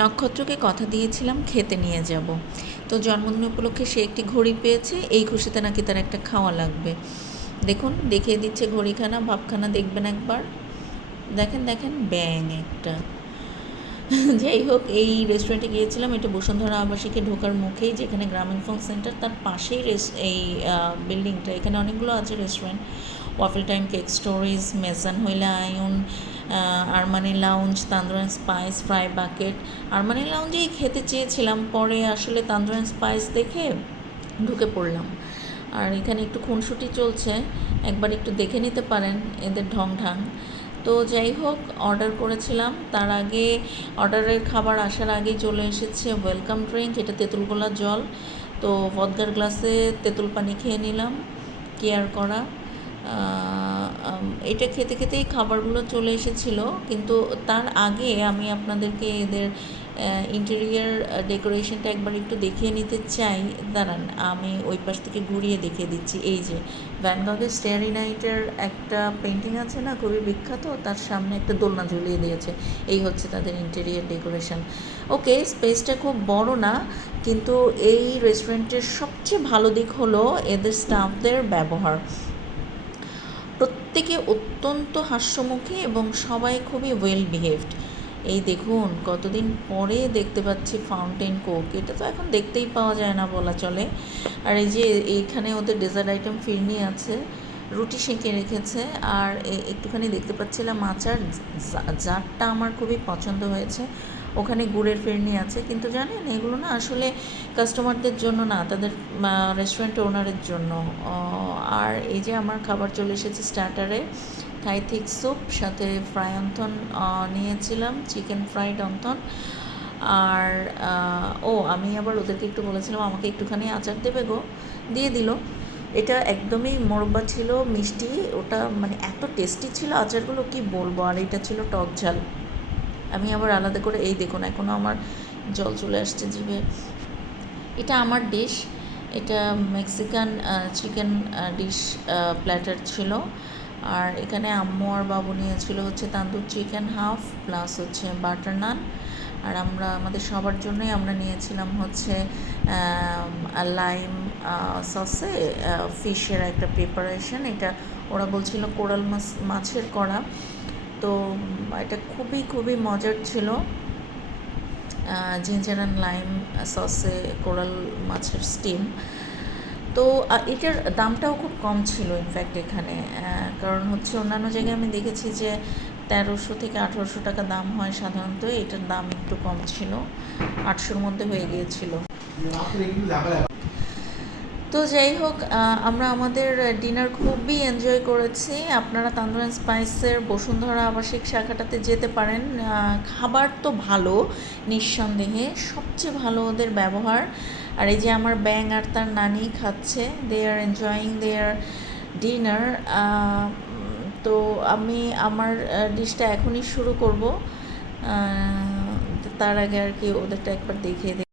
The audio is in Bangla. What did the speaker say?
নক্ষত্রকে কথা দিয়েছিলাম খেতে নিয়ে যাব, তো জন্মদিন উপলক্ষে সে একটি ঘড়ি পেয়েছে, এই খুশিতে নাকি তার একটা খাওয়া লাগবে। দেখুন দেখিয়ে দিচ্ছে ঘড়িখানা, ভাবখানা দেখবেন একবার, দেখেন দেখেন ব্যাং একটা। যাই হোক, এই রেস্টুরেন্টে গিয়েছিলাম, এটা বসুন্ধরা আবাসিকে ঢোকার মুখেই, যেখানে গ্রামীণ ফোন সেন্টার তার পাশেই এই বিল্ডিংটা। এখানে অনেকগুলো আছে restaurant, waffle time, cake stories, মেসান হইলা আয়ুন, Armani lounge, Tandoora spice, fry bucket. আরমানি লাউঞ্জেই খেতে চেয়েছিলাম, পরে আসলে তান্দুরা স্পাইস দেখে ঢুকে পড়লাম। আর এখানে একটু খুনসুটি চলছে, একবার একটু দেখে নিতে পারেন এদের ঢং ঢাং। তো যাই হোক, অর্ডার করেছিলাম, তার আগে অর্ডারের খাবার আসার আগেই চলে এসেছে ওয়েলকাম ড্রিঙ্ক, এটা তেঁতুল গোলা জল। তো ভদকার গ্লাসে তেঁতুল পানি খেয়ে নিলাম, কেয়ার করা। এটা খেতে খেতেই খাবারগুলো চলে এসেছিলো, কিন্তু তার আগে আমি আপনাদেরকে এদের ইন্টেরিয়ার ডেকোরেশনটা একবার একটু দেখিয়ে নিতে চাই। দাঁড়ান, আমি ওই পাশ থেকে ঘুরিয়ে দেখিয়ে দিচ্ছি। এই যে ভ্যান গগের স্টারি নাইটের একটা পেন্টিং আছে না, খুবই বিখ্যাত, তার সামনে একটা দোলনা ঝুলিয়ে দিয়েছে। এই হচ্ছে তাদের ইন্টেরিয়ার ডেকোরেশন। ওকে, স্পেসটা খুব বড় না, কিন্তু এই রেস্টুরেন্টের সবচেয়ে ভালো দিক হলো এদের স্টাফদের ব্যবহার। প্রত্যেকে অত্যন্ত হাস্যমুখী এবং সবাই খুবই ওয়েল বিহেভড। এই দেখুন, কতদিন পরে দেখতে পাচ্ছি ফাউন্টেন কোক, এটা তো এখন দেখতেই পাওয়া যায় না বলা চলে। আর এই যে এইখানে ওদের ডেজার্ট আইটেম ফিরনি আছে, রুটি সেঁকে রেখেছে, আর একটুখানি দেখতে পাচ্ছিলাম আচার, জারটা আমার খুবই পছন্দ হয়েছে। ওখানে গুড়ের ফিরনি আছে, কিন্তু জানেন এগুলো না আসলে কাস্টমারদের জন্য না, তাদের রেস্টুরেন্ট ওনারের জন্য। আর এই যে আমার খাবার চলে এসেছে স্টার্টারে, থাই থিক স্যুপ, সাথে ফ্রাই অন্থন নিয়েছিলাম, চিকেন ফ্রাইড অন্থন। আর আমি আবার ওদেরকে একটু বলেছিলাম আমাকে একটুখানি আচার দেবে গো, দিয়ে দিল। এটা একদমই মোরব্বা ছিল, মিষ্টি, ওটা মানে এত টেস্টি ছিল আচারগুলো, কি বলবো। আর এটা ছিল টক ঝাল। আমি আবার আলাদা করে, এই দেখুন এখনও আমার জল চলে আসছে জিভে। এটা আমার ডিশ, এটা মেক্সিকান চিকেন ডিশ প্ল্যাটার ছিল। আর এখানে আম্মু আর বাবু নিয়েছিল হচ্ছে তান্দুর চিকেন হাফ প্লাস হচ্ছে বাটার নান। আর আমাদের সবার জন্যই আমরা নিয়েছিলাম হচ্ছে লাইম সসে ফিশের একটা প্রিপারেশন, এটা ওরা বলছিল কোরাল মাছের করা। তো এটা খুবই খুবই মজার ছিল, জিঞ্জার অ্যান্ড লাইম সসে কোরাল মাছের স্টিম। তো এটার দামটাও খুব কম ছিল ইনফ্যাক্ট এখানে, কারণ হচ্ছে অন্যান্য জায়গায় আমি দেখেছি যে 1300 থেকে 1800 টাকা দাম হয় সাধারণত, এটার দাম একটু কম ছিল, 800-র মধ্যে হয়ে গিয়েছিল। তো যাই হোক, আমরা আমাদের ডিনার খুবই এনজয় করেছি। আপনারা তান্দুরা স্পাইসের বসুন্ধরা আবাসিক শাখাটাতে যেতে পারেন। খাবার তো ভালো, নিঃসন্দেহে সবচেয়ে ভালো ওদের ব্যবহার। আর এই যে আমার ব্যাং আর তার নানি খাচ্ছে, দে আর এনজয়িং দেয়ার ডিনার। তো আমি আমার ডিশটা এখনই শুরু করব, তার আগে আর কি ওদেরটা একবার দেখিয়ে দিই।